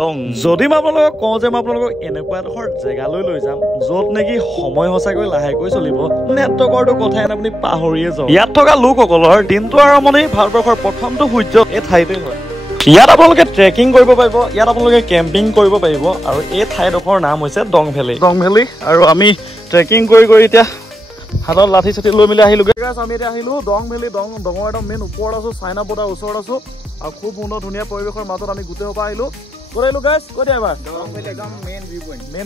দং যদি মই আপোনালোকক কওঁ যে মই আপোনালোকক এনেকুৱা এডোখৰ জেগালৈ লৈ যাম য'ত নেকি সময় সঁচাকৈ লাহেকৈ চলিব নেটৱৰ্কৰটো কথাই আপুনি পাহৰিয়ে যাওক ইয়াত থকা লোকসকলৰ দিনটো আৰম্ভণি ভাৰতবৰ্ষৰ প্ৰথমটো সূৰ্য এই ঠাইতে হয় ইয়াত আপোনালোকে ট্ৰেকিং কৰিব পাৰিব ইয়াত আপোনালোকে কেম্পিং কৰিব পাৰিব আৰু এই ঠাইডোখৰ নাম হৈছে দং ভেলী আৰু আমি ট্ৰেকিং কৰি এতিয়া হাতত লাঠি চাঠি লৈ মেলি আহিলো আমি এতিয়া আহিলো দং ভেলী দঙৰ একদম মেইন ওপৰত আছো চাইনা বৰ্ডাৰ ওচৰত আছো আৰু খুব সুন্দৰ ধুনীয়া পৰিৱেশৰ মাজত আমি গোটেই পৰা আহিলো কৰিলো গাইজ কৈ দিয়া এবাৰ মেইন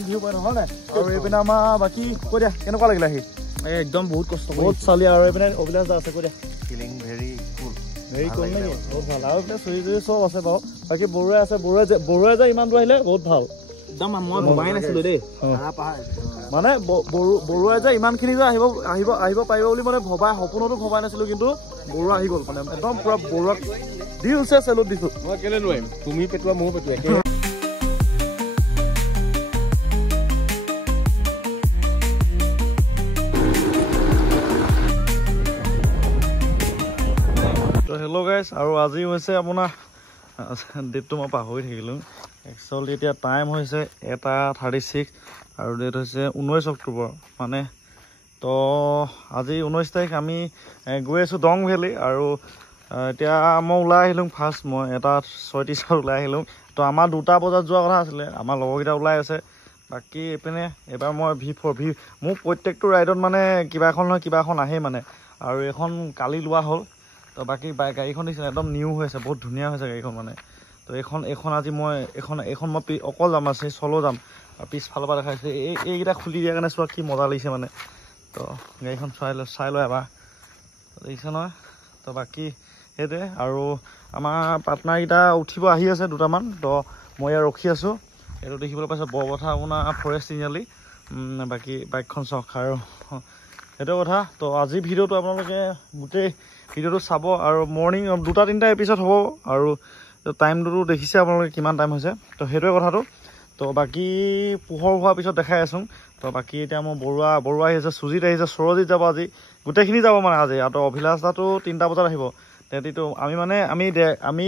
ভিউ পইণ্ট হয় নাই আৰু এইপিনে আমাৰ বাকী কৈ দিয়া কেনেকুৱা লাগিলে আহি একদম বহুত কষ্ট বহুত চালি আৰু এইপিনে অভিলাষ দা আছে কৈ দিয়া ফিলিং ভেৰি কুল নেকি বহুত ভাল আৰু এইপিনে চুৰি চুৰি চব আছে বাৰু বাকী বৰুৱাই আছে বৰুৱাই যে ইমান দূৰ আহিলে বহুত ভাল একদম মই ভবাই নাছিলো দেই মানে বৰুৱাই যে ইমানখিনি যে আহিব পাৰিব বুলি মানে সপোনতো ভবাই নাছিলো কিন্তু বৰুৱা আহি গ'ল মানে একদম পুৰা বৰুৱাক দিছে চেলুট দিছো মই কেলে নোৱাৰিম তুমি পেটোৱা ময়ো পেটোৱা হেল্ল' গাইজ আৰু আজি হৈছে আপোনাৰ ডেটটো মই পাহৰি থাকিলোঁ একচুৱেলি এতিয়া টাইম হৈছে 1:36 আৰু ডেট হৈছে 19 অক্টোবৰ মানে তো আজি 19 তাৰিখ আমি গৈ আছোঁ দং ভেলী আৰু এতিয়া মই ওলাই আহিলোঁ ফাৰ্ষ্ট মই 1:36 ওলাই আহিলোঁ তো আমাৰ 2টা বজাত যোৱা কথা আছিলে আমাৰ লগৰকেইটা ওলাই আছে বাকী এইপিনে এবাৰ মই V4 মোৰ প্ৰত্যেকটো ৰাইডত মানে কিবা এখন নহয় কিবা এখন আহেই মানে আৰু এখন কালি লোৱা হ'ল তো বাকী গাড়ীখন দিছিলে একদম নিউ হৈ আছে বহুত ধুনীয়া হৈছে গাড়ীখন মানে তো এইখন আজি মই এইখন মই অকল যাম আছে চলো যাম আৰু পিছফালৰ পৰা দেখাইছে এইকেইটা খুলি দিয়াৰ কাৰণে চোৱা কি মজা লাগিছে মানে তো গাড়ীখন চাই লয় এবাৰ দেখিছে নহয় তো বাকী সেইটোৱে আৰু আমাৰ পাৰ্টনাৰকেইটা উঠিব আহি আছে 2টামান তো মই ইয়াত ৰখি আছোঁ এইটো দেখিবলৈ পাইছোঁ বৰপথা আপোনাৰ ফৰেষ্ট তিনিআলি বাকী বাইকখন চাওক আৰু সেইটো কথা তো আজি ভিডিঅ'টো আপোনালোকে গোটেই ভিডিঅ'টো চাব আৰু মৰ্ণিং 2-3টা এপিছড হ'ব আৰু টাইমটোতো দেখিছে আপোনালোকে কিমান টাইম হৈছে তো সেইটোৱে কথাটো তো বাকী পোহৰ হোৱাৰ পিছত দেখাই আছোঁ তো বাকী এতিয়া মই বৰুৱা আহিছে সুজিত আহিছে সৰজিত যাব আজি গোটেইখিনি যাব মানে আজি আৰু অভিলাষ দাটো 3টা বজাত আহিব তেহেঁতিতো আমি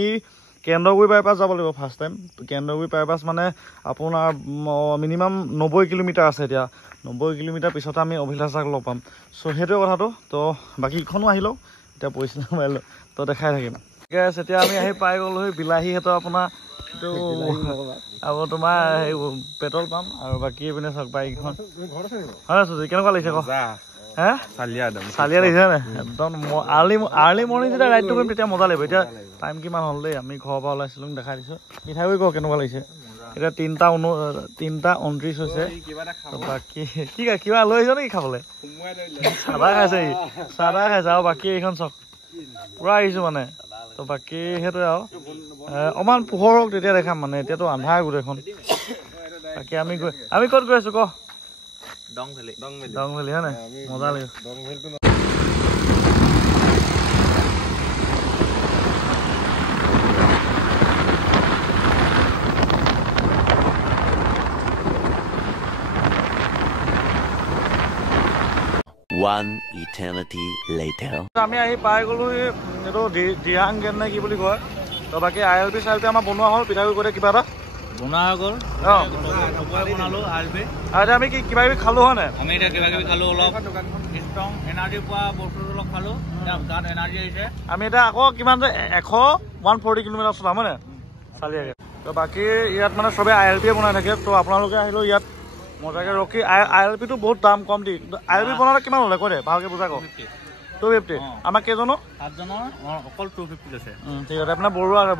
কেন্দ্ৰগুৰি বাইপাছ যাব লাগিব ফাৰ্ষ্ট টাইম কেন্দ্ৰগুৰি বাইপাছ মানে আপোনাৰ মিনিমাম 90 কিলোমিটাৰ আছে এতিয়া 90 কিলোমিটাৰ পিছতে আমি অভিলাষ দাক লগ পাম চ' সেইটোৱে কথাটো তো বাকী ইখনো আহি লওক এতিয়া পৰিস্থিতি মাৰিলোঁ তো দেখাই থাকিম ঠিক আছে এতিয়া আমি আহি পাই গ'লো বিলাহীহঁতৰ আপোনাৰ এইটো আৰু তোমাৰ সেই পেট্ৰল পাম্প আৰু বাকী এইপিনে চাওক বাইকখন হয় সুজি কেনেকুৱা লাগিছে কওক হে চালিয়া লাগিছে নে একদম আৰ্লি মৰ্ণিং যেতিয়া ৰাইডটো কৰিম তেতিয়া মজা লাগিব এতিয়া টাইম কিমান হ'ল দেই আমি ঘৰৰ পৰা ওলাইছিলোঁ দেখাই দিছোঁ মিঠাই কওক কেনেকুৱা লাগিছে এতিয়া 3:29 হৈছে বাকী কি কিবা লৈ আহিছ নেকি খাবলৈ চাহ খাইছে আৰু বাকী এইখন চাওক পুৰা আহিছোঁ মানে তো বাকী সেইটোৱে আৰু অকণমান পোহৰ হওক তেতিয়া দেখাম মানে এতিয়াতো আন্ধাৰ গোটেইখন বাকী আমি ক'ত গৈ আছোঁ ক দং ভেলী হয় নাই মজা লাগিব One eternity later. আমি আহি পাই গ'লো এইটো দিৰাং গেট নে কি বুলি কয় তো বাকী ILP আমাৰ বনোৱা হ'ল পিঠাগুৰি কৰি কিবা এটা বনোৱা হৈ গ'ল বনালোঁ ILP আৰু এতিয়া আমি কি কিবা কিবি খালোঁ হয় নাই আমি এতিয়া কিবা কিবি খালোঁ অলপ ষ্ট্ৰং এনাৰ্জি পোৱা বস্তু অলপ খালোঁ গাত এনাৰ্জি আহিছে আমি এতিয়া আকৌ কিমান যে 140 কিলোমিটাৰ চলাম হয় নাই চালিয়াকৈ তো বাকী ইয়াত মানে চবেই ILP বনাই থাকে তো আপোনালোকে আহিলেও ইয়াত মজাকে ৰখি ILPটো বহুত দাম কম দি ILP বনালে কিমান হ'লে কৈ দে ভালকৈ বুজা কওক 250 আমাৰ কেইজনৰ 7জনৰ অকল 250 লৈছে ঠিক আছে আপোনাৰ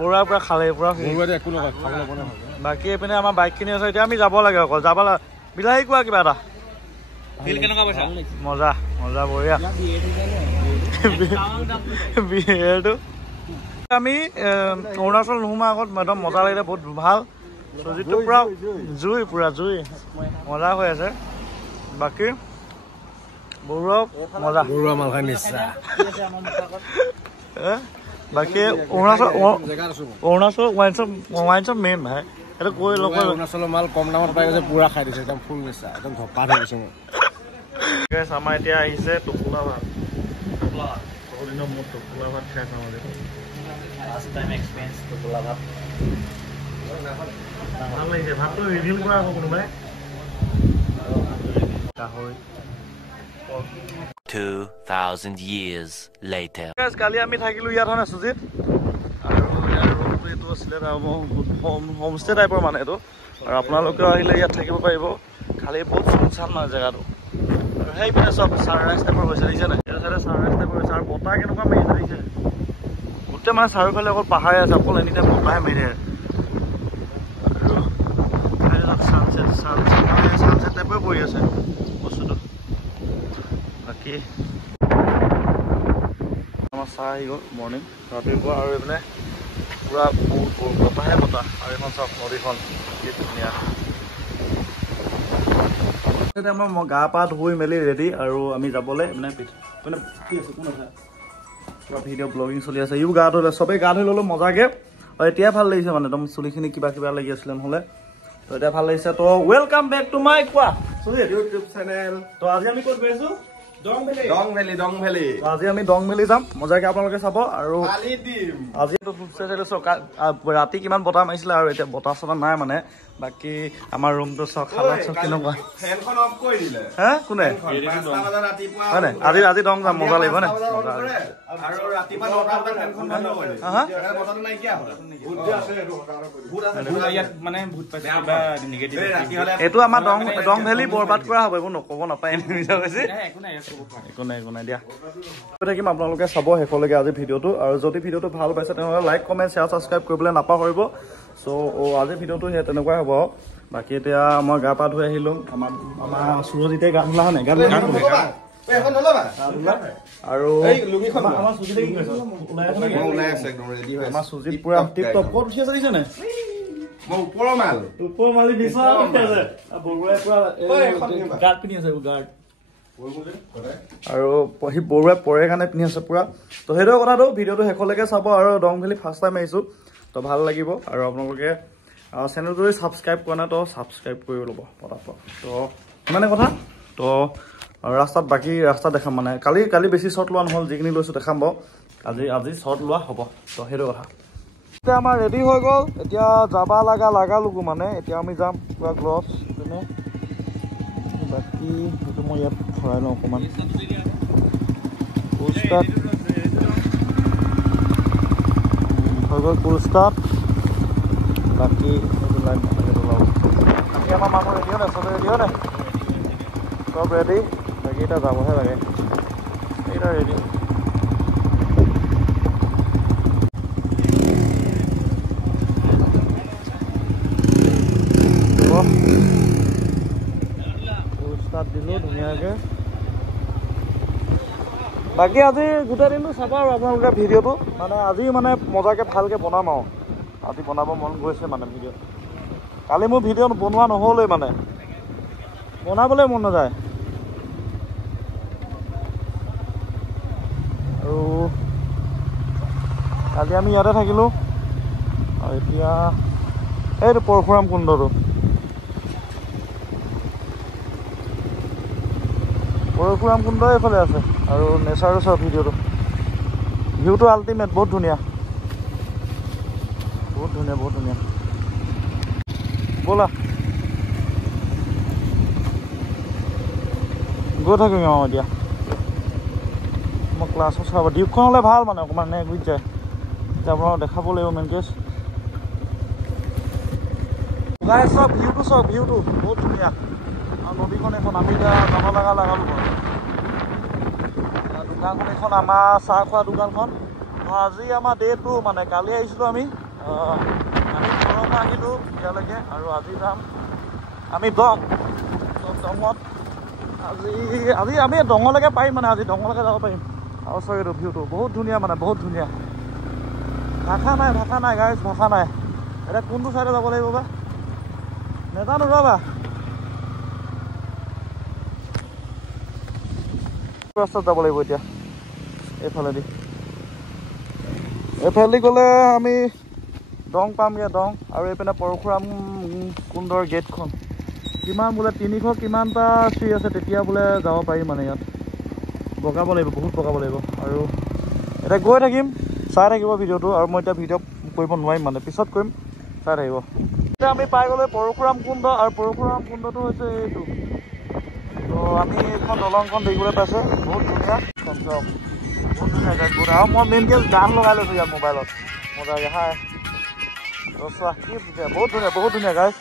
বৰুৱাৰ পৰা খালে পুৰা একো নহয় খাবলৈ বাকী এইপিনে আমাৰ বাইকখিনি আছে এতিয়া আমি যাব লাগে অকল যাব লাগে বিলাহী কোৱা কিবা এটা মজা বঢ়িয়া বিয়েৰটো আমি অৰুণাচল নোসোমোৱাৰ আগত একদম মজা লাগিলে বহুত ভাল চজিটো পুৰা জুই মজা হৈ আছে বাকী বৰুৱা মালখান নিশ্চয় বাকী অৰুণাচল ৱাইনশ্বপ মেইন ভাই এইটো কৈ অৰুণাচলৰ মাল কম দামত পাই গৈছে পুৰা খাই দিছে একদম ফুল নিচা একদম ধপাত হৈ গৈছে আমাৰ এতিয়া আহিছে টোপোলা ভাত বহুদিনৰ মূৰত টোপোলা ভাত খাই চাওঁ লাষ্ট টাইম এক্সপিৰিয়েঞ্চ টোপোলা ভাত ভাল লাগিছে ভাতটো ৰিভিল কৰা হ'ব কোনোবাই গাহৰি 2,000 years later. কালি আমি থাকিলো ইয়াত হয় সুজিত আৰু ইয়াৰ ৰুমটো এইটো আছিলে হোমষ্টে টাইপৰ মানে এইটো আৰু আপোনালোকেও আহিলে ইয়াত থাকিব পাৰিব খালি বহুত চুনচান মানে জেগাটো আৰু সেইপিনে চব ছানৰাইজ টাইপৰ হৈছে দেখিছে নাই এইটো চাইডে ছানৰাইজ টাইপৰ হৈছে আৰু বতাহ কেনেকুৱা মাৰিছে দেখিছে গোটেই মানে চাৰিওফালে অকল পাহাৰে আছে অকল এনিটাইম বতাহে মাৰি থাকে আৰু ছানছেট টাইপৰ পৰি আছে বস্তুটো বাকী আমাৰ চাহ আহি গ'ল মৰ্ণিং ৰাতিপুৱা আৰু এইপিনে পুৰা বতাহে বতাহ আৰু এইখন চাওক নদীখন কি ধুনীয়া মই গা পা ধুই মেলি ৰেডি আৰু আমি যাবলৈ মানে কি আছে কোন আছে পুৰা ভিডিঅ' ব্লগিং চলি আছে ইও গা ধুলে চবেই গা ধুই ল'লোঁ মজাকৈ আৰু এতিয়াই ভাল লাগিছে মানে একদম চুলিখিনি কিবা কিবা লাগি আছিলে নহ'লে তো এতিয়া ভাল লাগিছে তো ৱেলকাম বেক টু মাই কোৱা ইউটিউব চেনেল তো আজি আমি ক'ত গৈ আছোঁ দং ভেলি আজি আমি দং ভেলি যাম মজাকে আপোনালোকে চাব আৰু আজি ৰাতি কিমান বতাহ মাৰিছিলে আৰু এতিয়া বতাহ চতাহ নাই মানে বাকী আমাৰ ৰুমটো চাওক খালা চাওক কেনেকুৱা ফেনখন অফ কৰি দিলে হে কোনে হয় নাই আজি আজি দং যাম মজা লাগিব নে আৰু ৰাতিপুৱা 9টা বজাত ফেনখন বন্ধ কৰি দিলে বতাহটো নাইকিয়া হ'ল এইটো আমাৰ দং ভেলি বৰবাদ কৰা হ'ব এইবোৰ নক'ব নাপায় একো নাই দিয়া থাকিম আপোনালোকে চাব শেষলৈকে আজি ভিডিঅ'টো আৰু যদি ভিডিঅ'টো ভাল পাইছে তেনেহ'লে লাইক কমেণ্ট শ্বেয়াৰ ছাবস্ক্ৰাইব কৰিবলৈ নাপাহৰিব চ' আজি ভিডিঅ'টো সেই তেনেকুৱাই হ'ব বাকী এতিয়া মই গা পা ধুই আহিলোঁ আমাৰ সুৰজিতে গা ধুলা হয় নাই আৰু আমাৰ সুজিত পুৰা টিপ টপ ক'ত উঠি আছে দেখিছে নাই ওপৰৰ মালি বিচৰা বৰুৱাই পুৰা গাৰ্ড পিন্ধি আছে গাৰ্ড আৰু সি বৰুৱাই পৰে কাৰণে পিন্ধি আছে পুৰা তো সেইটোৱে কথাটো ভিডিঅ'টো শেষলৈকে চাব আৰু দং ভেলি ফাৰ্ষ্ট টাইম আহিছোঁ তো ভাল লাগিব আৰু আপোনালোকে চেনেল যদি ছাবস্ক্ৰাইব কৰা নাই তো ছাবস্ক্ৰাইব কৰি ল'ব পটাপট তো সিমানে কথা তো ৰাস্তাত বাকী ৰাস্তা দেখাম মানে কালি বেছি শ্বৰ্ট লোৱা নহ'ল যিখিনি লৈছোঁ দেখাম বাৰু আজি শ্বৰ্ট লোৱা হ'ব তো সেইটো কথা এতিয়া আমাৰ ৰেডি হৈ গ'ল এতিয়া যাবা লাগালোগো মানে এতিয়া আমি যাম পুৰা গ্লভছ পিনে বাকী সেইটো মই ইয়াত ভৰাই লওঁ অকণমান ফুল ষ্টাৰ্ট হৈ গ'ল ফুল ষ্টাৰ্ট বাকী সেইটো লাইন সেইটো ওলাব বাকী আমাৰ মানুহ ৰেডি হয় নাই চবে ৰেডি হয় নাই চব ৰেডি বাকী এতিয়া যাবহে লাগে এইটা ৰেডি দিলোঁ ধুনীয়াকৈ বাকী আজি গোটেই দিনটো চাব আৰু আপোনালোকে ভিডিঅ'টো মানে আজি মানে মজাকৈ ভালকৈ বনাম আৰু আজি বনাব মন গৈছে মানে ভিডিঅ' কালি মোৰ ভিডিঅ' বনোৱা নহ'লেই মানে বনাবলৈ মন নাযায় আৰু কালি আমি ইয়াতে থাকিলোঁ আৰু এতিয়া এইটো পৰশুৰাম কুণ্ডটো পৰশুৰাম কুণ্ড এইফালে আছে আৰু নেচাৰো চাওক ভিডিঅ'টো ভিউটো আল্টিমেট বহুত ধুনীয়া ব'লা গৈ থাকিম আৰু এতিয়া মই ক্লাছত চাব দ্বীপখন হ'লে ভাল মানে অকণমান নে গুচি যায় এতিয়া আপোনালোকক দেখাব লাগিব মেইন কেছ চব ভিউটো বহুত ধুনীয়া আৰু নদীখন এখন আমি এতিয়া যাব লাগালোঁ দোকানখন এখন আমাৰ চাহ খোৱা দোকানখন আজি আমাৰ ডে 2 মানে কালি আহিছিলোঁ আমি ঘৰৰ পৰা আহিলোঁ এতিয়ালৈকে আৰু আজি যাম আমি দঙত আজি আমি দঙলৈকে পাৰিম মানে আজি দঙলৈকে যাব পাৰিম আৰু চৰিটো ভিউটো বহুত ধুনীয়া মানে বহুত ধুনীয়া ভাষা নাই গাইজ ভাষা নাই এতিয়া কোনটো চাইডে যাব লাগিব বা নেজানো ৰ'বা ৰাস্তাত যাব লাগিব এতিয়া এইফালেদি গ'লে আমি দং পামগৈ দং আৰু এইপিনে পৰশুৰাম কুণ্ডৰ গেটখন কিমান বোলে 300 কিমানটা চিৰি আছে তেতিয়া বোলে যাব পাৰিম মানে ইয়াত বগাব লাগিব বহুত বগাব লাগিব আৰু এতিয়া গৈ থাকিম চাই থাকিব ভিডিঅ'টো আৰু মই এতিয়া ভিডিঅ' কৰিব নোৱাৰিম মানে পিছত কৰিম চাই থাকিব। এতিয়া আমি পাই গ'লো পৰশুৰাম কুণ্ড, আৰু পৰশুৰাম কুণ্ডটো হৈছে এইটো। তো আমি এইখন দলংখন দেখিবলৈ পাইছে, বহুত ধুনীয়া বহুত ধুনীয়া গাইজ বহুত। আৰু মই মেইনকৈ গান লগাই লৈছোঁ ইয়াত মোবাইলত মজাকৈ। হাই চোৱা কি ধুনীয়া, বহুত ধুনীয়া গাইজ।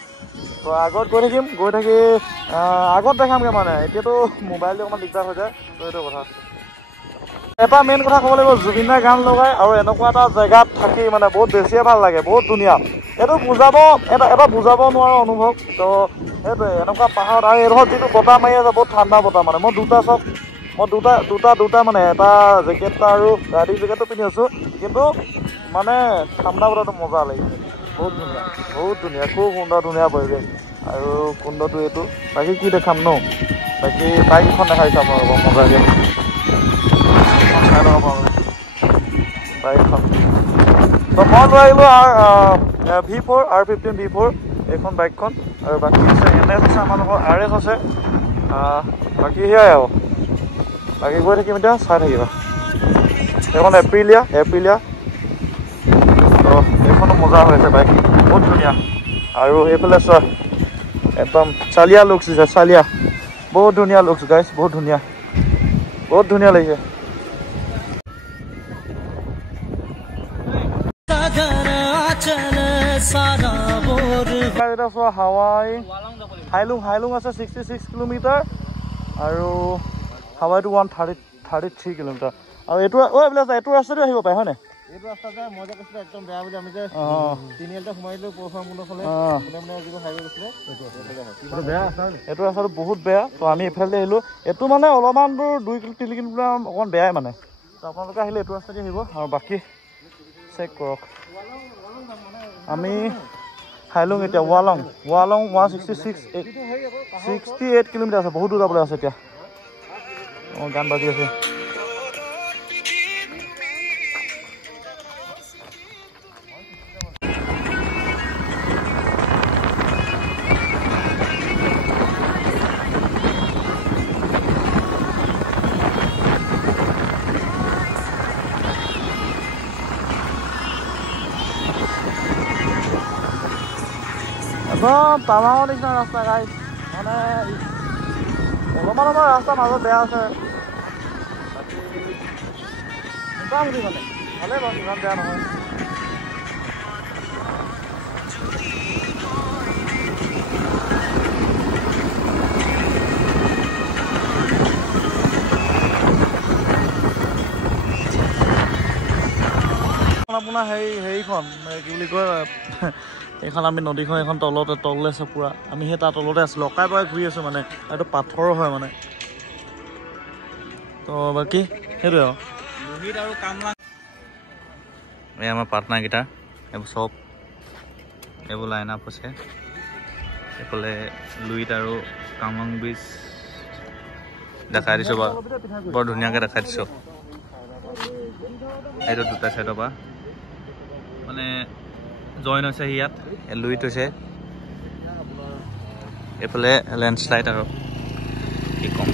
তো আগত গৈ থাকিম, গৈ থাকি আগত দেখামগৈ মানে। এতিয়াতো মোবাইলটো অকণমান দিগদাৰ হৈ যায়, তো এইটো কথা। এটা মেইন কথা ক'ব লাগিব, জুবিনাৰ গান লগাই আৰু এনেকুৱা এটা জেগাত থাকি মানে বহুত বেছিয়ে ভাল লাগে, বহুত ধুনীয়া। এইটো এটা বুজাব নোৱাৰা অনুভৱ। তো সেইটোৱে এনেকুৱা পাহাৰত, আৰু এইডোখৰত যিটো বতাহ মাৰি আছে বহুত ঠাণ্ডা বতাহ মানে। মই দুটা মানে এটা জেকেট আৰু ৰাইডিং জেকেটটো পিন্ধি আছোঁ, কিন্তু মানে ঠাণ্ডা বতাহটো মজা লাগিছে। বহুত ধুনীয়া খুব সুন্দৰ ধুনীয়া পৰিৱেশ। আৰু কুণ্ডটো এইটো। বাকী কি দেখাম ন, বাকী বাইকখন দেখাইছোঁ আপোনালোকক মজাকৈ। চাই লগাব বাইকখন। তো মই লৈ আহিলোঁ V4 R15 V4 এইখন বাইকখন। আৰু বাকী আছে NS আছে, আমাৰ লগত RS আছে। বাকী সেয়াই আৰু, বাকী গৈ থাকিম এতিয়া, চাই থাকিবা। এইখন এপ্ৰিলিয়া। তো এইখনো মজা হৈ আছে বাইক, বহুত ধুনীয়া। আৰু এইফালে চোৱা একদম চালিয়া লুকছ দিছে, চালিয়া বহুত ধুনীয়া লুকছ গাইজ, বহুত ধুনীয়া লাগিছে। এটা চোৱা হাইলুং আছে 66 কিলোমিটাৰ, আৰু হাৱাইটো 133 কিলোমিটাৰ। আৰু এইটো এইটো ৰাস্তাটো আহিব পাৰে হয়নে? এইটো ৰাস্তা যে মই যে কৈছিলোঁ একদম বেয়া বুলি, আমি যে তিনিআলিতে সোমাই দিলোঁ পৰশুৰাম কুণ্ডৰ ফালে, যিটো হাইৱে গৈছিলে এইটো ৰাস্তাটো বহুত বেয়া। তো আমি এইফালে আহিলোঁ। এইটো মানে অলপমান দূৰ 2-3 কিলোমিটাৰ অকণমান বেয়াই মানে। তো আপোনালোকে আহিলে এইটো ৰাস্তাতে আহিব। আৰু বাকী চেক কৰক, আমি হাইলুং এতিয়া ৱালং 168 কিলোমিটাৰ আছে, বহুত দূৰ যাবলৈ আছে এতিয়া। গান বাজি আছে। একদম টাৱাঙৰ নিচিনা ৰাস্তা গাইজ, মানে অলপমান ৰাস্তা মাজত বেয়া আছে। মোটামুটি মানে ভালেই বাৰু, ইমান বেয়া নহয়। আপোনাৰ হেৰিখন কি বুলি কয়, এইখন আমি নদীখন এখন তললৈ আছে পুৰা। আমি সেই তাৰ তলতে আছিলোঁ, অকাই পকাই ঘূৰি আছোঁ মানে। এইটো পাথৰো হয় মানে। তো বাকী সেইটোৱে আৰু এই আমাৰ পাৰ্টনাৰকেইটা, এইবোৰ চব এইবোৰ লাইন আপ আছে। এইফালে লুইত আৰু কামং ব্ৰিজ দেখাই দিছোঁ বাৰু, বৰ ধুনীয়াকৈ দেখাই দিছোঁ। এইটো দুটা চাইডৰ পৰা মানে জইন হৈছে ইয়াত, লুইত হৈছে। এইফালে লেণ্ডশ্লাইড আৰু কি ক'ম।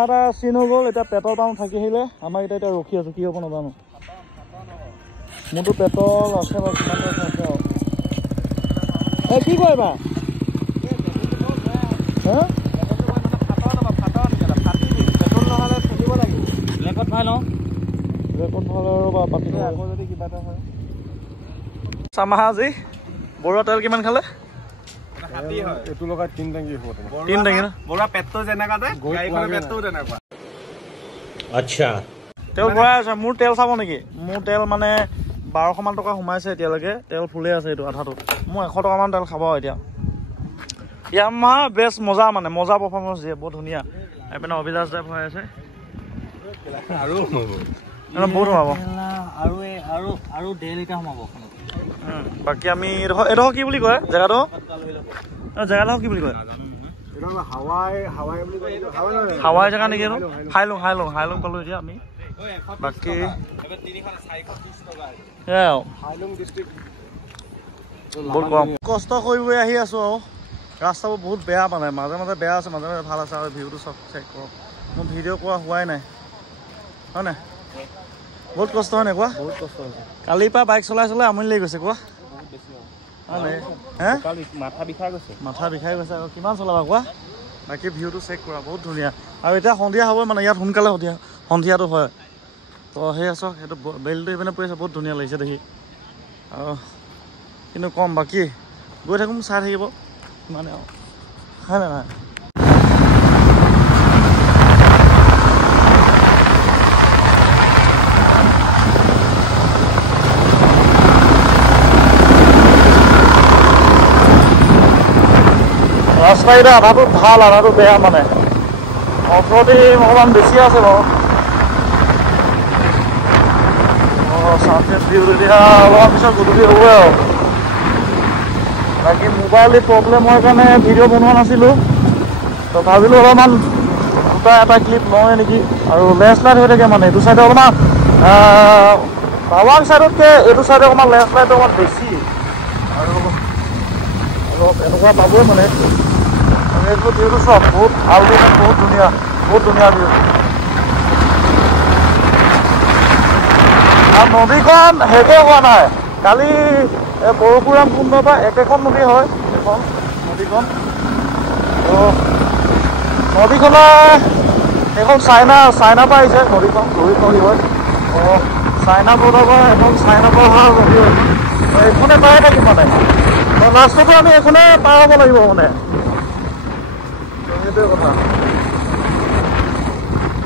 আমাৰ এটা চিন হৈ গ'ল। এতিয়া পেট্ৰল পাম্প থাকি আহিলে, আমাৰ এতিয়া ৰখি আছোঁ, কি হ'ব নাজানো। মোৰতো পেট্ৰল আছে বাৰু, কিমান আছে আৰু এই কি কৰিবা পেট্ৰল নহ'লে চলিব লাগিব। ৰেকৰ্ড ভাল লওঁ, ৰেকৰ্ড ভাল ৰ'বা পাতি আকৌ যদি কিবা এটা হয়। চামাহা আজি বৰুৱা তেল কিমান খালে? এইটো লগাই 3 টেংকি হ'ব। 3 টেংকি ন? বৰুৱা পেট্ৰল যেনেকুৱা যে গাড়ীখনৰ পেট্ৰল তেনেকুৱা। আচ্ছা তেল ভৰাই আছে মোৰ তেল চাব নেকি মোৰ তেল মানে 1200 মান টকা সোমাইছে এতিয়ালৈকে তেল ফুলে আছে এইটো আধাটো মই 100 টকা মান তেল খাব এতিয়া ইয়ামা বেছ মজা মানে মজা পাৰফৰ্মেন্স দিয়ে বহুত ধুনীয়া এপিনে অভিলাষ দাই ভৰাই আছে আৰু বহুত সোমাব আৰু ডেইলিটা সোমাব বাকী আমি এইটো কি বুলি কয় জেগাটো কি বুলি কয় হাৱাই জেগা নেকি এইটো হাইলং পালো এতিয়া আমি বাকী বহুত কম কষ্ট কৰি গৈ আহি আছো আৰু ৰাস্তাবোৰ বহুত বেয়া মানে মাজে মাজে বেয়া আছে মাজে মাজে ভাল আছে আৰু ভিউটো চব চেক কৰক মোৰ ভিডিঅ' কৰা হোৱাই নাই হয় নাই বহুত কষ্ট হয় নাই কোৱা বহুত কষ্ট হৈছে কালিৰ পৰা বাইক চলাই আমনি লাগি গৈছে কোৱা মাথা বিষাই গৈছে আৰু কিমান চলাবা কোৱা বাকী ভিউটো চেক কৰা বহুত ধুনীয়া আৰু এতিয়া সন্ধিয়া হ'ব মানে ইয়াত সোনকালে সন্ধিয়াটো হয় তো সেই আছক সেইটো বেলটো এইপিনে পৰি আছে বহুত ধুনীয়া লাগিছে দেখি আৰু কিন্তু কম বাকী গৈ থাকোঁ চাই থাকিব মানে হয় নে নহয় ৰাস্তা এতিয়া আধাটো ভাল আধাটো বেয়া মানে অফৰতে অকণমান বেছি আছে বাৰু এতিয়া অলপ পিছত গধূলি হ'ব আৰু বাকী মোবাইল প্ৰব্লেম হোৱাৰ কাৰণে ভিডিঅ' বনোৱা নাছিলোঁ তো ভাবিলোঁ অলপমান এটা ক্লিপ লওঁৱে নেকি আৰু লেণ্ডশ্লাইড হৈ থাকে মানে এইটো চাইডে অলপমান টাৱাং চাইডতকৈ এইটো চাইডে অকণমান লেণ্ডশ্লাইডটো অকণমান বেছি আৰু অলপ এনেকুৱা পাবই মানে এইটো ভিউটো চব বহুত ভাল দিন বহুত ধুনীয়া ভিউ আৰু নদীখন শেষে হোৱা নাই কালি পৰশুৰাম কুণ্ডৰ পৰা একেখন নদী হয় এখন নদীখন তো নদীখনে এখন চাইনা পৰা আহিছে নদীখন ৰোহিত নদী হয় চাইনা বৰ্ডাৰ পৰা এখন চাইনা পৰা অহা নদী হয় এইখনে পায়ে থাকিম মানে লাষ্টতো আমি এইখনে পাৰ হ'ব লাগিব মানে সেইটোৱে কথা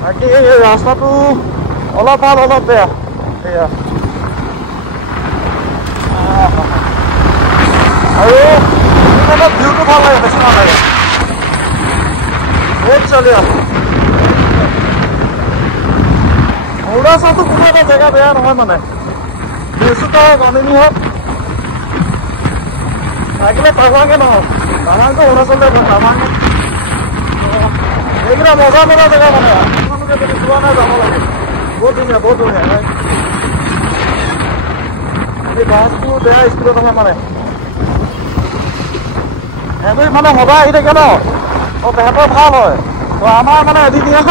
বাকী ৰাস্তাটো অলপ ভাল অলপ বেয়া সেয়া আৰু ভিউটো ভাল লাগে বেছি ভাল লাগে বহুত চলি আছে অৰুণাচলটো কোনো এটা জেগা বেয়া নহয় মানে বেছিটা গামিনী হওক থাকিলে টাৱাঙে নহওক টাৱাংটো অৰুণাচলতে টাৱাঙে এইকেইটা মজা জেগা মানে আপোনালোকে যদি যোৱা নাই যাব লাগে বহুত ধুনীয়া এই বাছটো বেয়া স্পীডত নহয় মানে সিহঁতে মানে সদায় আহি থাকে ন তেহেঁতৰ ভাল হয় তো আমাৰ মানে এদিনীয়া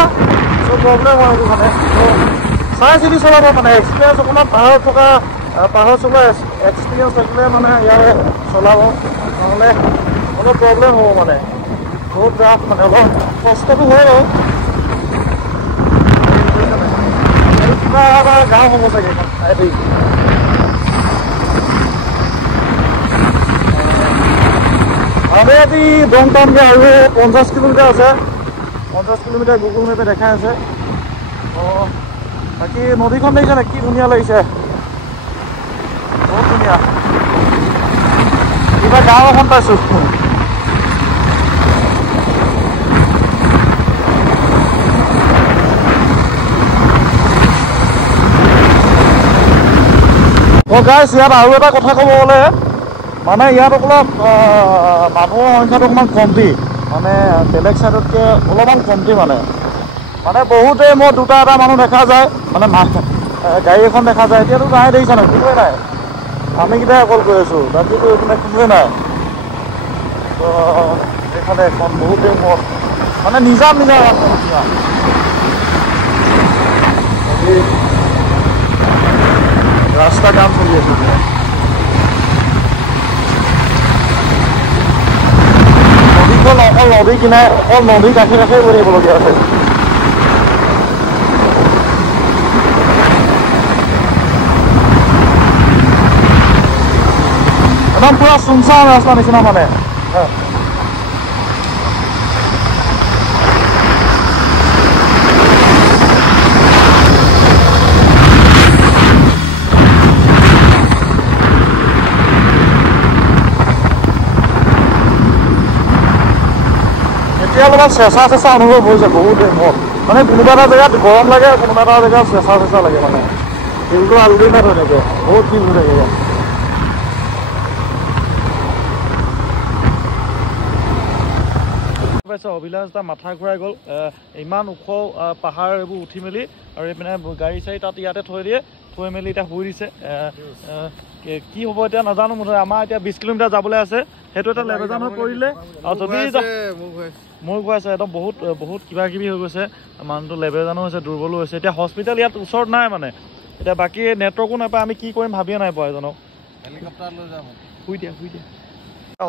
চব প্ৰব্লেম হয় সেইটো মানে চাই চিতি চলাব মানে এক্সপিৰিয়েঞ্চ অকণমান পাহাৰত চলোৱা এক্সপিৰিয়েঞ্চ থাকিলে মানে ইয়াৰে চলাব নহ'লে অলপ প্ৰব্লেম হ'ব মানে বহুত ৰাফ মানে অলপ কষ্টটো হয় বাৰু কিবা এটা গাঁও হ'ব চাগে এইখন আমি আজি দং পামগৈ আৰু 50 কিলোমিটাৰ আছে 50 কিলোমিটাৰ গুগল মেপে দেখাই আছে অঁ বাকী নদীখন দেখিছে নাই কি ধুনীয়া লাগিছে বহুত ধুনীয়া কিবা গাঁও এখন পাইছোঁ গাইছ ইয়াত আৰু এটা কথা ক'ব গ'লে মানে ইয়াত অলপ মানুহৰ সংখ্যাটো অকণমান কমটি মানে বেলেগ চাইডতকৈ অলপমান কমটি মানে বহুতেই মই দুটা এটা মানুহ দেখা যায় মানে গাড়ী এখন দেখা যায় এতিয়াতো নাই দেখিছা নাই কোনোৱে নাই আমিকেইটাই অকল গৈ আছোঁ বাকীটো এইপিনে কোনোৱে নাই তো এইফালে এখন বহুতেই মত মানে নিজা ৰাস্তা কাম চলি আছে নদীখন অকল নদী কিনাৰে অকল নদী কাষে গৈ থাকিবলগীয়া আছে একদম পুৰা চুনচান ৰাস্তা নিচিনা মানে এটা চেঁচা অনুভৱ হৈছে বহুত মত মানে কোনোবা এটা জেগাত গৰম লাগে কোনোবা এটা জেগাত চেঁচা লাগে মানে ফিল্ডটো আল্টিমেট হৈ থাকে বহুত ফিল হৈ থাকে পাইছে অভিলাষ দা মাথা ঘূৰাই গ'ল ইমান ওখ পাহাৰ এইবোৰ উঠি মেলি আৰু এইপিনে গাড়ী চাড়ী তাত ইয়াতে থৈ মেলি এতিয়া শুই দিছে কি হ'ব এতিয়া নাজানো মুঠতে আমাৰ এতিয়া 20 কিলোমিটাৰ যাবলৈ আছে সেইটো এটা লেবেজান হৈ পৰিলে আৰু যদি মোৰ ঘূৰাইছে একদম বহুত কিবা কিবি হৈ গৈছে মানুহটো লেবেজানো হৈছে দুৰ্বলো হৈছে এতিয়া হস্পিটেল ইয়াত ওচৰত নাই মানে এতিয়া বাকী নেটৱৰ্কো নাপায় আমি কি কৰিম ভাবিয়ে নাই পোৱা এজনক হেলিকপ্টাৰ লৈ যাম শুই দিয়া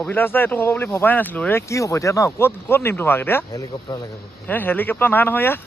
অভিলাষ দা এইটো হ'ব বুলি ভবাই নাছিলো কি হ'ব এতিয়া ন ক'ত নিম তোমাক এতিয়া হেলিকপ্টাৰ লাগে হেলিকপ্টাৰ নাই নহয় ইয়াত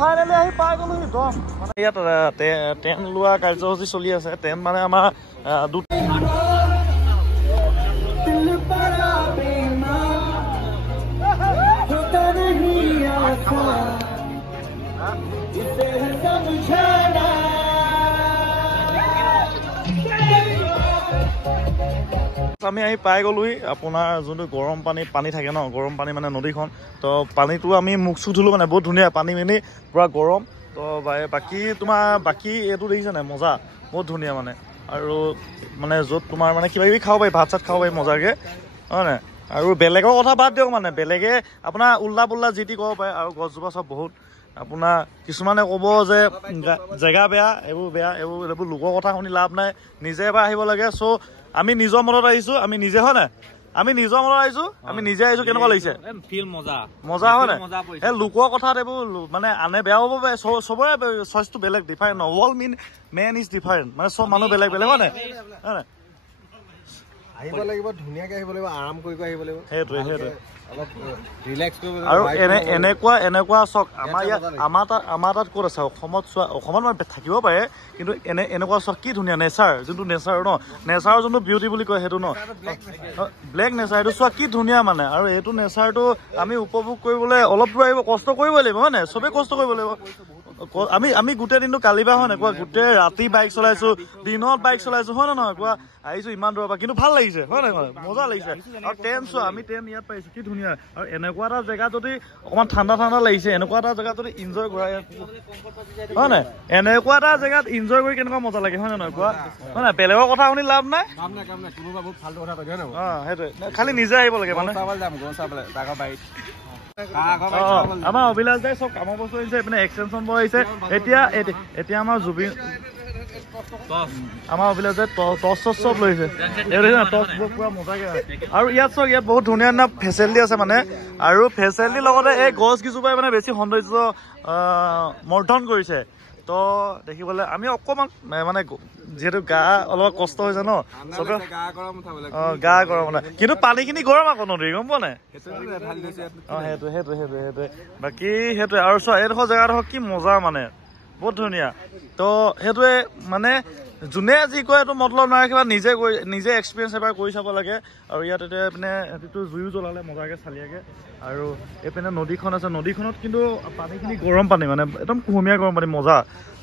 ফাইনেলি আহি পাই গ'লো মানে ইয়াত টেন লোৱা কাৰ্যসূচী চলি আছে টেন মানে আমাৰ আমি আহি পাই গ'লোহি আপোনাৰ যোনটো গৰম পানী থাকে ন গৰম পানী মানে নদীখন তো পানীটো আমি মুখ চুখ ধুলো মানে বহুত ধুনীয়া পানী মেলি পুৰা গৰম তো বাকী এইটো দেখিছে নাই মজা বহুত ধুনীয়া মানে আৰু মানে য'ত তোমাৰ মানে কিবা কিবি খাব পাৰি ভাত চাত খাব পাৰি মজাকে হয় নাই আৰু বেলেগৰ কথা বাদ দিয়ক মানে বেলেগে আপোনাৰ উল্লা পুল্লা যি টি ক'ব পাৰে আৰু গছজোপা চব বহুত আপোনাৰ কিছুমানে ক'ব যে জেগা বেয়া এইবোৰ লোকৰ কথা শুনি লাভ নাই নিজে এবাৰ আহিব লাগে চ' আমি নিজৰ মনত আহিছো আমি নিজে হয় নাই আমি নিজৰ মনত আহিছো আমি নিজে আহিছো কেনেকুৱা লাগিছে মজা হয় নাই এই লোকৰ কথাত এইবোৰ মানে আনে বেয়া হ'ব পাৰে চবৰে চইচটো বেলেগ ডিফাৰেণ্ট ন অল মেন ইজ ডিফাৰেণ্ট মানে চব মানুহ বেলেগ হয় নাই আহিব লাগিব ধুনীয়াকে আহিব লাগিব আৰাম কৰি আহিব লাগিব সেইটোৱে আৰু এনেকুৱা চক আমাৰ তাত ক'ত আছে অসমত মানে থাকিব পাৰে কিন্তু এনেকুৱা চক কি ধুনীয়া নেচাৰ যোনটো নেচাৰ ন নেচাৰৰ যোনটো বিউটি বুলি কয় সেইটো ন ব্লেক নেচাৰ এইটো চোৱা কি ধুনীয়া মানে আৰু এইটো নেচাৰটো আমি উপভোগ কৰিবলৈ অলপ দূৰ আহিব কষ্ট কৰিবই লাগিব হয় নাই চবেই কষ্ট কৰিব লাগিব আমি গোটেই দিনটো কালিবা হয় নাই কোৱা গোটেই ৰাতি বাইক চলাইছো দিনত বাইক চলাইছো হয় নে নহয় কোৱা আহিছো ইমান দূৰৰ পৰা কিন্তু ভাল লাগিছে হয় নাই মজা লাগিছে আৰু ট্ৰেইন চোৱা আমি ট্ৰেইন ইয়াত পাইছো কি ধুনীয়া আৰু এনেকুৱা এটা জেগা যদি অকমান ঠাণ্ডা লাগিছে এনেকুৱা এটা জেগাত যদি এনজয় কৰা হয় নাই এনেকুৱা এটা জেগাত এনজয় কৰি কেনেকুৱা মজা লাগে হয় নে নহয় কোৱা হয় নাই বেলেগৰ কথা শুনি লাভ নাই সেইটোৱে খালি নিজে আহিব লাগে মানে আমাৰ অভিলাষ দাই চব কামৰ বস্তু আহিছে এইপিনে এক্সটেনশ্যন বোৰ আহিছে এতিয়া আমাৰ জুবিন আমাৰ অভিলাষ দাই টচ চব লৈছে টচবোৰ পুৰা মজাকে আৰু ইয়াত চক ইয়াত বহুত ধুনীয়া ধুনীয়া ফেচিলিটি আছে মানে আৰু ফেচিলিটিৰ লগতে এই গছ কেইজোপাই মানে বেছি সৌন্দৰ্য মৰ্ধন কৰিছে তো দেখিবলৈ আমি অকণমান মানে যিহেতু গা অলপ কষ্ট হৈছে ন চবে গা গৰম কিন্তু পানীখিনি গৰম আকৌ নদীৰ গম পোৱা নাই সেইটোৱে বাকী সেইটোৱে আৰু চোৱা এইডোখৰ জেগাডোখৰ কি মজা মানে বহুত ধুনীয়া তো সেইটোৱে মানে যোনে যি কয় এইটো মতলব নাৰাখিবা নিজে এক্সপিৰিয়েঞ্চ এবাৰ কৰি চাব লাগে আৰু ইয়াত এতিয়া এইপিনে এইটো জুইও জ্বলালে মজাকে চালিয়াকে আৰু এইপিনে নদীখন আছে নদীখনত কিন্তু পানীখিনি গৰম পানী মানে একদম কুহুমীয়া গৰম পানী মজা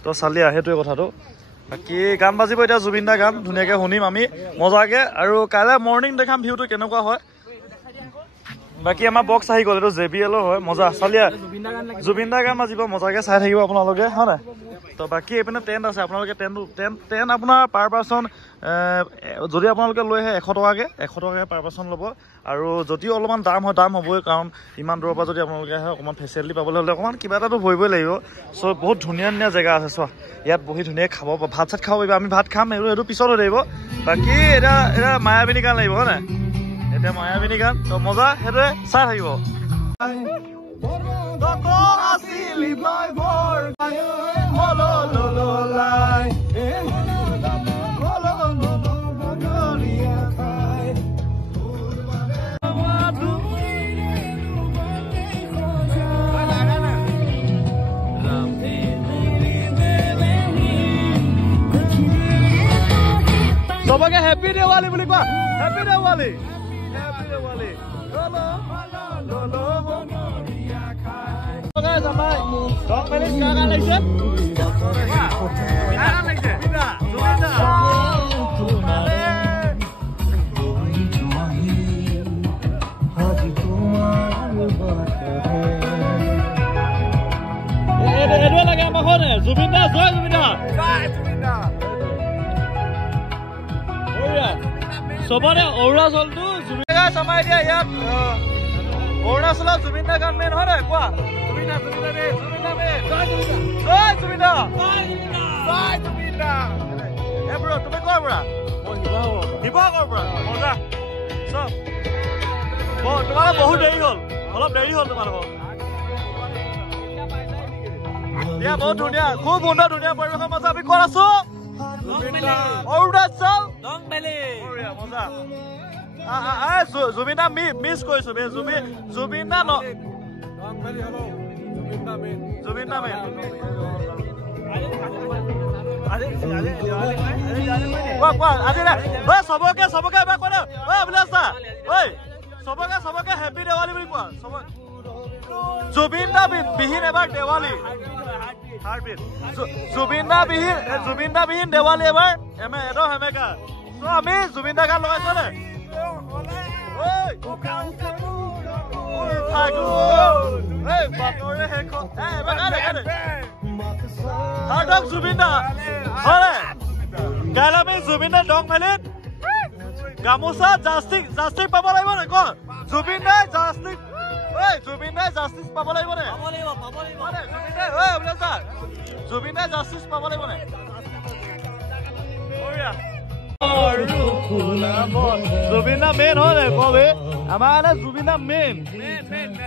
তো চালিয়া সেইটোৱে কথাটো বাকী গান বাজিব এতিয়া জুবিন দা গান ধুনীয়াকে শুনিম আমি মজাকে আৰু কাইলৈ মৰ্ণিং দেখাম ভিউটো কেনেকুৱা হয় বাকী আমাৰ বক্স আহি গ'ল এইটো JBL হয় মজা চালিয়া জুবিন দাৰ গান বাজিব মজাকে চাই থাকিব আপোনালোকে হয় নাই তো বাকী এইপিনে টেণ্ট আছে আপোনালোকে টেণ্ট আপোনাৰ পাৰ পাৰ্চন যদি আপোনালোকে লৈ আহে 100 টকাকৈ পাৰ পাৰ্চন ল'ব আৰু যদিও অলপমান দাম হ'বই কাৰণ ইমান দূৰৰ পৰা যদি আপোনালোকে আহে অকণমান ফেচিলিটি পাবলৈ হ'লে অকণমান কিবা এটাতো ভৰিবই লাগিব চ' বহুত ধুনীয়া জেগা আছে চোৱা ইয়াত বহি ধুনীয়াকৈ খাব ভাত চাত খাব পাৰিব আমি ভাত খাম সেইটো পিছত হৈ থাকিব বাকী এতিয়া মায়াবিনী গান লাগিব হয় নাই এতিয়া মায়াবিনী গান তো মজা সেইটোৱে চাই থাকিব সবকে হ্যাপি দেৱালী বুলি কোৱা হ্যাপি দেৱালী লাগে আমাৰ জুবিন দা জয় জুবিন দা সবৰে অৰুণাচলটো জুবিন দা আমাৰ এতিয়া ইয়াত অৰুণাচলত জুবিন দা গান মেইন হয় নাই কোৱা জুবিন দা তুমি কৰ পৰা শিৱসাগৰৰ পৰা মজা চব তোমালোকৰ বহুত দেৰি হ'ল অলপ দেৰি হ'ল তোমালোকৰ দিয়া বহুত ধুনীয়া খুব সুন্দৰ ধুনীয়া পৰিৱেশৰ মাজত আমি ক'ত আছো অৰুণাচল মজা জুবিন দা মিছ কৰিছো জুবিন দা চবকে এবাৰ কৈ অভিলাষ দা চবকে হেপী দেৱালী বুলি কোৱা জুবিন দা বিহীন এবাৰ দেৱালী জুবিন দা বিহীন দেৱালী এবাৰ হেমেকা আমি জুবিন দা গান লগাইছো নে জুবিন দা কাইলৈ আমি জুবিন দা ডং ভেলীত গামোচা জাষ্টিক পাব লাগিব নে ক জুবিন দাই জাষ্টিক পাব লাগিব নে জুবিন দাই জাষ্টিক পাব লাগিব নে জুবিন দা মেইন হয় নাই কবে আমাৰ জুবিন দা মেইন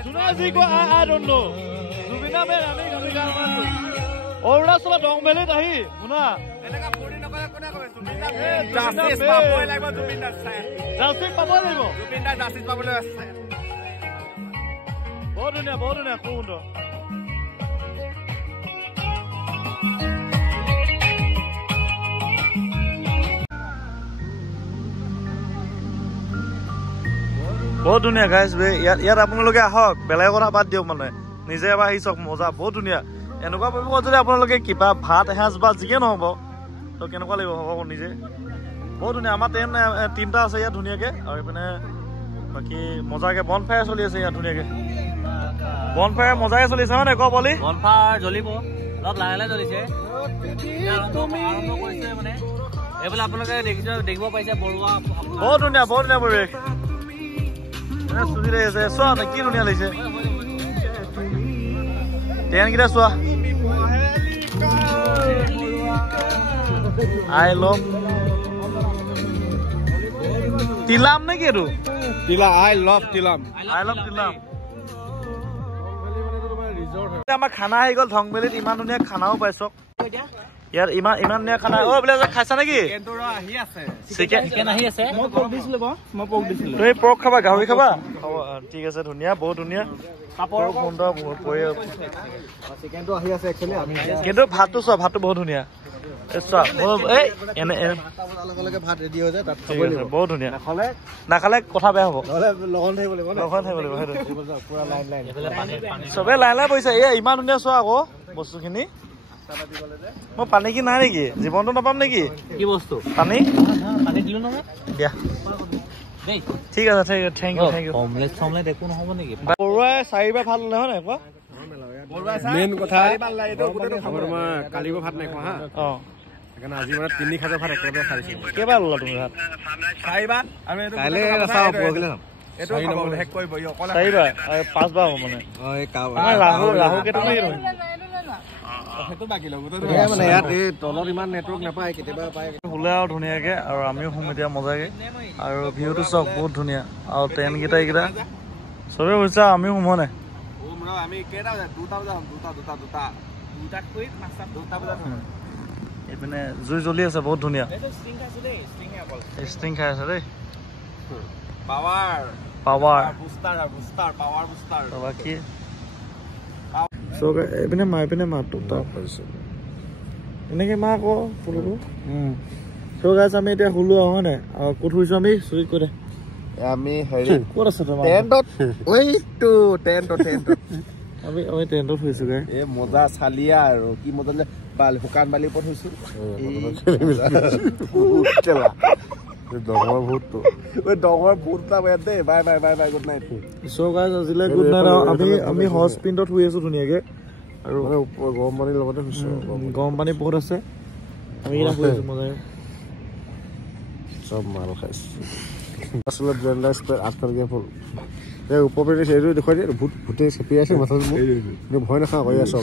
যোনে যি কয় I don't know Zubeen da মেইন আমি গান মানো অৰুণাচলৰ ডং ভেলীত আহি শুনা জাষ্টিক পাবই লাগিব বহুত ধুনীয়া খুব সুন্দৰ বহুত ধুনীয়া গাইজ ইয়াত আপোনালোকে আহক বেলেগ কথা বাদ দিয়ক মানে নিজে এবাৰ আহি চাওক মজা বহুত ধুনীয়া এনেকুৱা পৰিৱেশত যদি আপোনালোকে কিবা ভাত এসাঁজ বা যিকে নহ'ব তো কেনেকুৱা লাগিব হ'ব নিজে বহুত ধুনীয়া আমাৰ তিনিটা আছে ইয়াত ধুনীয়াকে আৰু এইপিনে বাকী মজাকে বন ফায়াৰ চলি আছে ইয়াত ধুনীয়াকে বন ফায়াৰ মজাকে চলিছে হয় নাই ক বলি বন ফায়াৰ জ্বলিব অলপ লাহে জ্বলিছে মানে এইফালে আপোনালোকে দেখিব পাইছে বৰুৱা বহুত ধুনীয়া পৰিৱেশ চুজি আছে চোৱা কি ধুনীয়া লাগিছে ট্ৰেইনকেইটা চোৱা আই লভ তিলাম নেকি এইটো আই লভ তিলাম আমাৰ খানা আহি গ'ল ধং ভেলীত ইমান ধুনীয়া খানাও পাইছ ইয়াত ইমান ধুনীয়া খানা বোলে খাইছা নেকি তুমি পৰ্ক খাবা গাহৰি খাবা ঠিক আছে ধুনীয়া বহুত ধুনীয়া কিন্তু ভাতটো চোৱা ভাতটো বহুত ধুনীয়া বহুত ধুনীয়া নাখালে কথা বেয়া হ'ব চবে লাইন বহিছে ইমান ধুনীয়া চোৱা আকৌ বস্তুখিনি মই পানী কি নাই নেকি জীৱনটো নাপাম নেকি কি বস্তু পানী পানী দিলো নহয় দিয়া দেই ঠিক আছে থেংক ইউ অমলেট চমলেট একো নহ'ব নেকি পৰুৱাই 4বাৰ ভাল হ'লে হয় নাই কোৱা মেইন কথা কালিও ভাত নাই খোৱা হা অঁ সেইকাৰণে আজি মানে 3 সাজৰ ভাত একেবাৰে খাইছো কেইবাৰ ল'লা তুমি ভাত 4বাৰ আৰু এইটো কাইলৈ চাও পৰহিলে যাম এইটো শেষ কৰিব ই অকলে 4বাৰ আৰু 5বাৰ হ'ব মানে ৰাহু কেইটা নে সেইটো বাকি লব মানে ইয়াত এই তলত ইমান নেটৱৰ্ক নাপায় কেতিয়াবা পায় শুলে আৰু ধুনীয়াকে আৰু আমিও শুম এতিয়া মজাকে আৰু ভিউটো চাওক বহুত ধুনীয়া আৰু ট্ৰেইনকেইটা এইকেইটা চবেই বুজিছা আমিও শুম নাই আমি কেইটা বজাত 2টা বজাত 2টা বজাত এইপিনে জুই জ্বলি আছে বহুত ধুনীয়া ষ্টিং খাই আছে দেই পাৱাৰ বাকী এইপিনে এইপিনে মাতো তাত পাইছো এনেকে মা আকৌ ফুলটো গাইছ আমি এতিয়া শুলো হয় নাই আৰু ক'ত শুইছো আমি চুৰি কৰে আমি হেৰি ক'ত আছে তোমাৰ টেণ্টত ওইটো টেণ্টত আমি টেণ্টত শুইছো গাই এই মজা চালিয়া আৰু কি মজা শুকান বালিৰ ওপৰত শুইছো ডঙৰ ভূতটো ডঙৰ ভূত এটা বেয়া দেই বাই গুড নাইট গাইছ আজিলে গুড নাইট আমি হজ পিণ্ডত শুই আছো ধুনীয়াকে আৰু গৰম পানীৰ লগতে শুইছো গৰম পানী বহুত আছে আমি এতিয়া শুই আছো মজাকে চব মাল খাইছো আচলত জেন্ডাৰ স্কোয়াৰ 8 ফুল এই উপপেৰি সেইটো দেখুৱাই দিয়ে ভূতে চেপি আছে মাথাত মোক ভয় নাখাওঁ কৰি আছো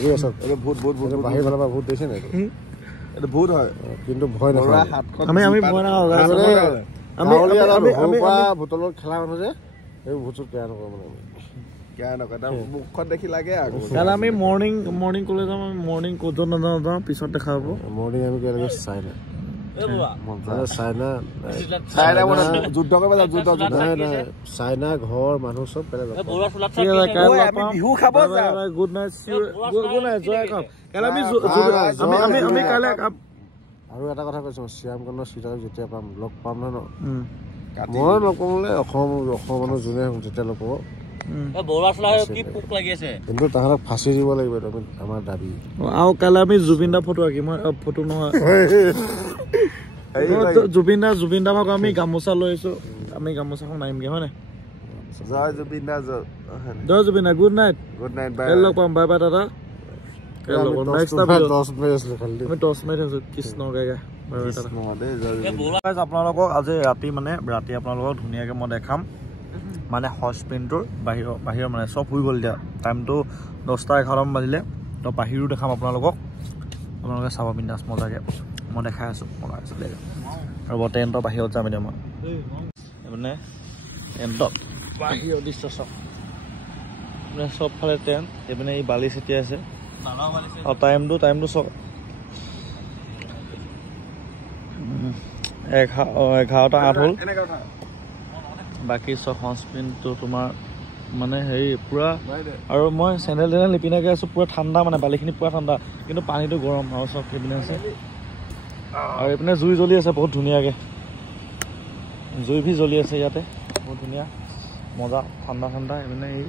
এইটো ভূত বাহিৰ ফালৰ পৰা ভূত দিছে নাই এইটো ভূত হয় কিন্তু ভয় নাখাওঁ আমি ভয় নাখাওঁ আমি ভূতৰ লগত খেলা মানুহ যে এই ভূতক কেয়া নকৰোঁ মানে কেয়া নকৰে তাৰ মুখখন দেখি লাগে আৰু কাইলৈ আমি মৰ্ণিং কলে যাম আমি মৰ্ণিং ক'ত নাযাওঁ পিছত দেখা হ'ব মৰ্ণিং আমি কেনেকৈ চাইনা ঘৰ মানুহ চব বিহু খাব গুড নাইট জয় আমি কাইলৈ আৰু এটা কথা কৈছো শ্যামকৰণৰ চিটাক যেতিয়া পাম লগ পাম নহয় মই লগ পামলে অসম মানুহ যোনে তেতিয়া লগ পাব কিন্তু তাহাঁতক ফাঁচি দিব লাগিব আমাৰ দাবী আৰু কাইলৈ আমি জুবিন দা ফটো আঁকিম ফটো নহয় জুবিন দা ভাগ আমি গামোচা লৈ আহিছো আমি গামোচাখন মাৰিমগে হয় নাই জয় জুবিন দা গুড নাইট লগ পাম বাই বাই দাদা আপোনালোকক আজি ৰাতি আপোনালোকক ধুনীয়াকে মই দেখাম মানে হজপিনটোৰ বাহিৰৰ মানে চব শুই গ'ল এতিয়া টাইমটো 10টা 11 বাজিলে তো বাহিৰো দেখাম আপোনালোকে চাব বিন্দাছ মজাকে মই দেখাই আছোঁ আৰু টেণ্টৰ বাহিৰত যাম এতিয়া মই মানে টেণ্টত বাহিৰৰ দৃশ্য চাওক মানে চবফালে টেণ্ট এইপিনে এই বালি ছিটিয়াই আছে আৰু টাইমটো চাওক 11টা 8 হ'ল বাকী চব হজপিনটো তোমাৰ মানে হেৰি পুৰা আৰু মই চেণ্ডেল নিপিন্ধাকৈ আছোঁ পুৰা ঠাণ্ডা মানে বালিখিনি পুৰা ঠাণ্ডা কিন্তু পানীটো গৰম আৰু চব এইপিনে আছে আৰু এইপিনে জুই জ্বলি আছে বহুত ধুনীয়াকৈ জুই জ্বলি আছে ইয়াতে বহুত ধুনীয়া মজা ঠাণ্ডা এইপিনে এই